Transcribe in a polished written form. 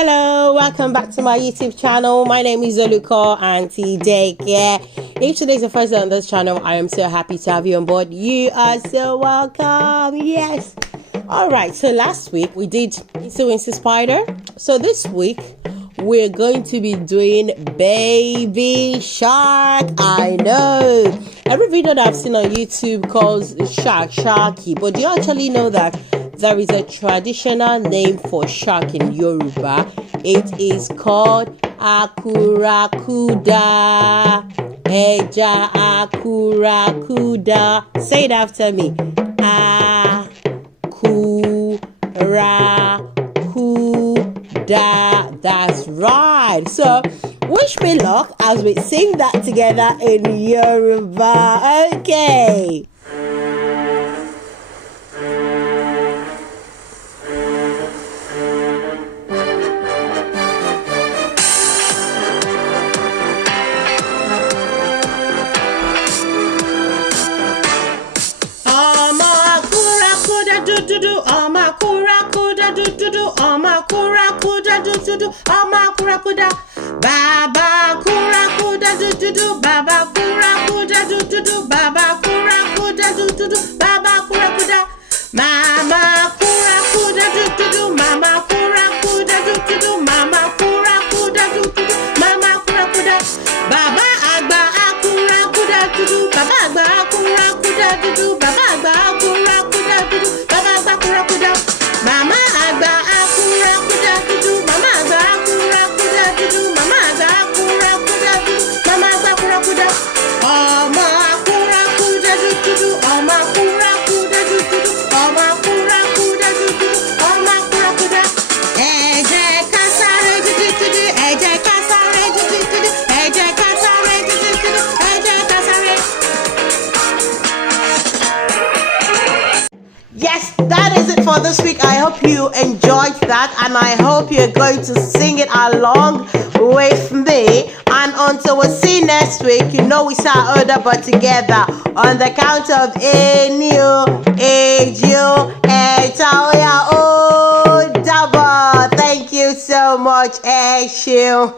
Hello, welcome back to my YouTube channel. My name is Oluko Auntie Daycare. If today is the first day on this channel, I am so happy to have you on board. You are so welcome. Yes. All right. So last week we did Insta Spider. So this week we're going to be doing Baby Shark. I know every video that I've seen on YouTube calls Sharky, but do you actually know that there is a traditional name for shark in Yoruba? It is called Akurakuda. Eja Akurakuda. Say it after me. Akurakuda. That's right. So wish me luck as we sing that together in Yoruba. Okay. Amakurakuda do do do, amakurakuda do do do, amakurakuda. Baba kurakuda do do do, baba kurakuda do do do, baba kurakuda do do do, baba kurakuda. Mama kurakuda do do do, mama kurakuda do do do, mama kurakuda do do do, mama kurakuda. Baba agba akurakuda do do, baba agba akurakuda do do, baba agba akurakuda do do. Mama agba akurakuda dudu, mama agba akurakuda dudu, mama agba akurakuda dudu, mama agba akurakuda. Ọmọ akurakuda dudu, ọmọ akurakuda dudu, ọmọ akurakuda dudu, ọmọ akurakuda. Ẹ jẹ́ ká sáré dudu, ẹ jẹ́ ká sáré dudu, ẹ jẹ́ ká sáré dudu, ẹ jẹ́ ká sáré. Yes, that is it for this week. I hope you enjoyed that and I hope you're going to sing it along with me. And until we see next week, you know we sound older but together. On the count of Enu, Eju, Etoya, oh, double. Thank you so much, Eshu.